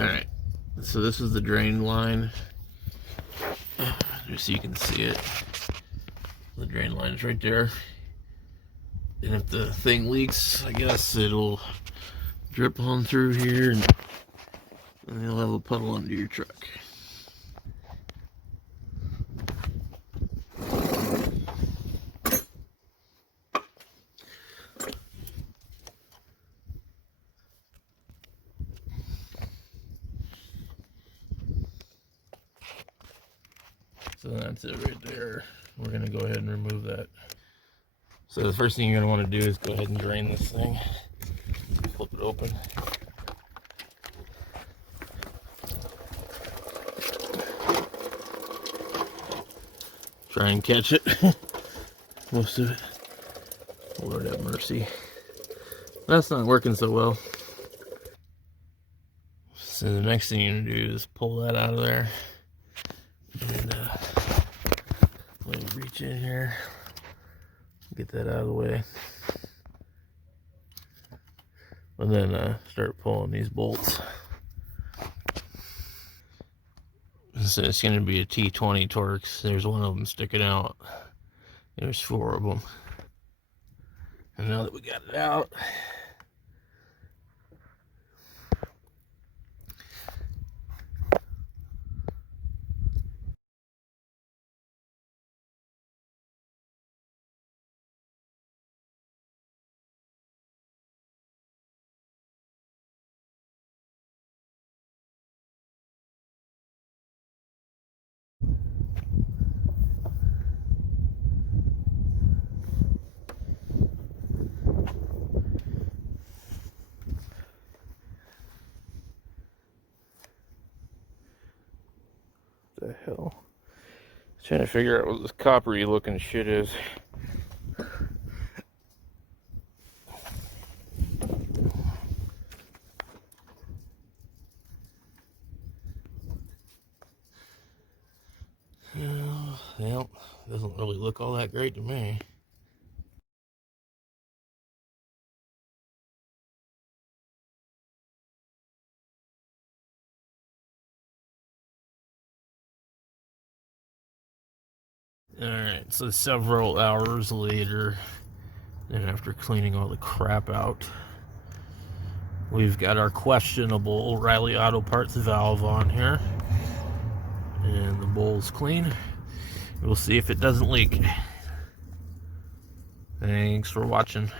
Alright, so this is the drain line. Just so you can see it. The drain line is right there. And if the thing leaks, I guess it'll drip on through here and you'll have a puddle under your truck. So that's it right there. We're going to go ahead and remove that. So the first thing you're going to want to do is go ahead and drain this thing. Flip it open. Try and catch it. Most of it. Lord have mercy. That's not working so well. So the next thing you're going to do is pull that out of there. And let me reach in here. Get that out of the way. And then start pulling these bolts. So it's going to be a T20 Torx. There's one of them sticking out. There's 4 of them. And now that we got it out, the hell? Trying to figure out what this coppery looking shit is. Well, doesn't really look all that great to me. Alright, so several hours later, and after cleaning all the crap out, we've got our questionable O'Reilly Auto Parts valve on here. And the bowl's clean. We'll see if it doesn't leak. Thanks for watching.